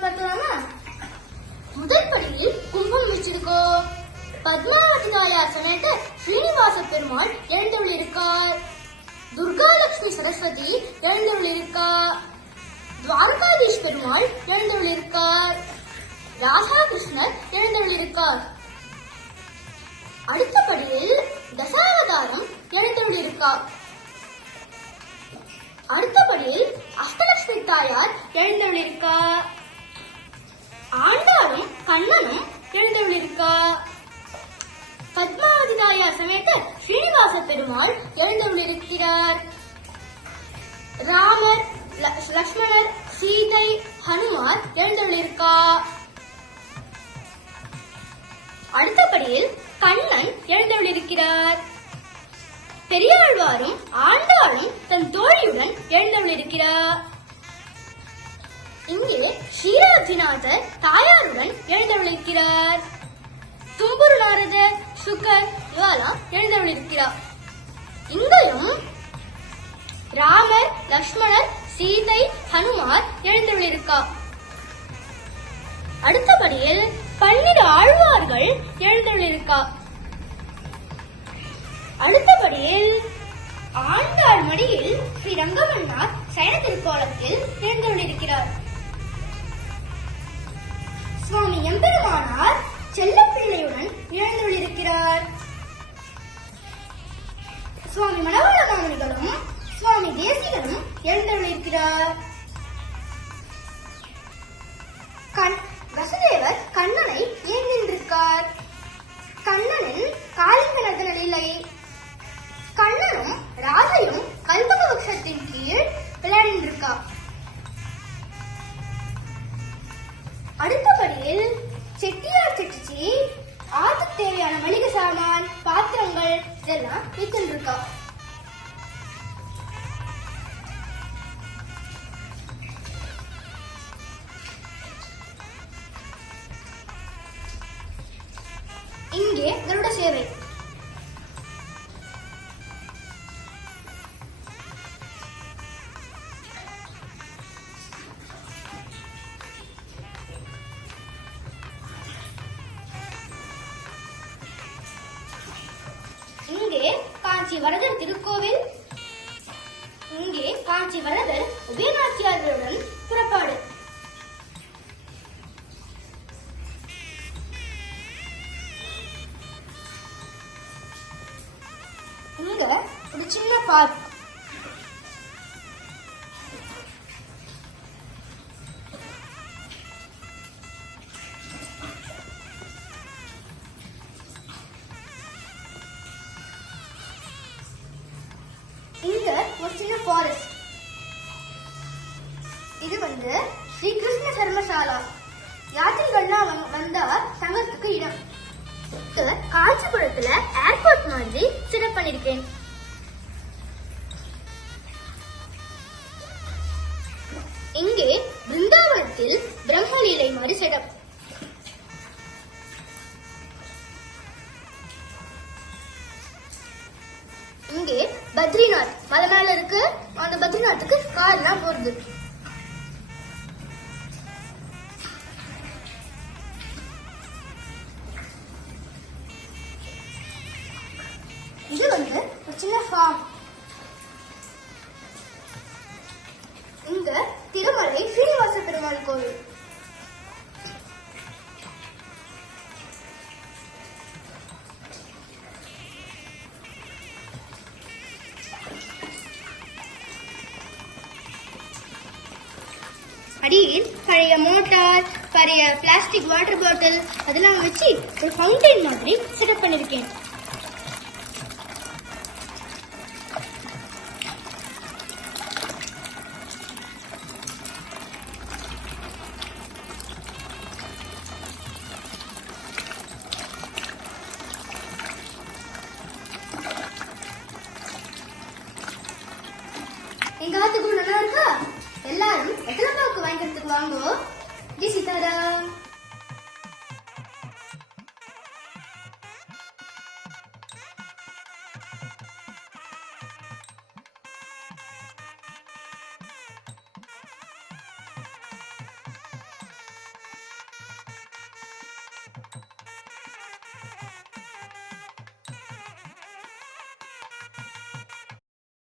பார்க்கலாமா முதல் படியில் கும்பம் வச்சிருக்கோம் பத்மாவதி தாயார் ஸ்ரீனிவாச பெருமாள் எழுந்தருள் இருக்கார். துர்காலட்சுமி சரஸ்வதி எழுந்தருள் இருக்கா. துவாரகாதீஷ் பெருமாள் எழுந்தருள் இருக்கார். ராதாகிருஷ்ணர் எழுந்தருள் இருக்கார். அடுத்தபடியில் தசாவதாரம் எழுந்தருள் இருக்கா. அடுத்தபடியில் அஷ்டலட்சுமி தாயார் எழுந்தவள் இருக்கார் எழுந்தருளிருக்கா பத்மாவதி சமேத ஸ்ரீனிவாச பெருமாள் எழுந்தருளிருக்கிறார் ராமர் லக்ஷ்மணர் சீதை ஹனுமார் அடுத்தபடியில் கண்ணன் எழுந்தவளிருக்கிறார் பெரியாழ்வாரும் ஆண்டாளும் தன் தோழியுடன் எழுந்தவளிருக்கிறார் இங்கே ஸ்ரீராஜிநாதர் தாயாருடன் எழுந்தருளிருக்கிறார் பாரத நாரதர் சுகர். இவாலாம் எழுந்தருளிருக்கிறார் இங்கேயும் ராமர் லக்ஷ்மணர் சீதை ஹனுமார் எழுந்தருளிருக்கா அடுத்தபடியில் பன்னிரு ஆழ்வார்கள் எழுந்தருளிருக்கா அடுத்தபடியில் ஆண்டாள் மடியில் ஸ்ரீ ரங்கமன்னார் சயன திருக்கோலத்தில் எழுந்தருளிருக்கிறார் சுவாமி எம்பெருமானார் செல்ல பிள்ளையுடன் சுவாமி மனவாள மாமனிகளும் சுவாமி தேசிகரும் எழுந்துள்ளிருக்கிறார் கண் வசுதேவர் கண்ணனை ஏங்கின்றிருக்கார் கண்ணனின் காளிங்க நகர நிலை. கண்ணனும் ராதையும் கல்பக வృక్షத்தின் கீழ் விளையாடின்றிருக்கா அடுத்தபடியில் செட்டியார் செட்டிச்சி ஆத்துக்கு தேவையான மளிகை சாமான் பாத்திரங்கள் இதெல்லாம் இருக்கா? இங்கே கருட சேவை. காஞ்சி வரதர் திருக்கோவில். இங்கே காஞ்சி வரதர் உபயநாச்சியார்களுடன் புறப்பாடு. இங்க ஒரு சின்ன பார்க் இது வந்து ஸ்ரீ கிருஷ்ண சர்மசாலா யாத்திரிகள்லாம் வந்தா தங்கறதுக்கு இடம். காஞ்சிபுரத்துல ஏர்போர்ட் மாதிரி செட்டப் பண்ணிருக்கேன். இங்கே பிருந்தாவனத்தில் பிரம்மலீலை மாதிரி செட்டப் இங்கே பத்ரிநாத் மலை மேல இருக்கு. அந்த பத்ரிநாத்துக்கு கார்லாம் போறது. வந்து சின்ன இங்க திருமலை ஸ்ரீனிவாச பெருமாள் கோவில். அடியில் பழைய மோட்டார் பழைய பிளாஸ்டிக் வாட்டர் பாட்டில் அதெல்லாம் வச்சு ஒரு ஃபவுண்டைன் மாதிரி செட்டப் பண்ணி எங்க ஆத்துக்குள்ள நல்லா இருக்கா? எல்லாரும் எத்தனை பாக்கு வாங்கிக்கிறதுக்கு வாங்கோ? ஜி சீதாராம்.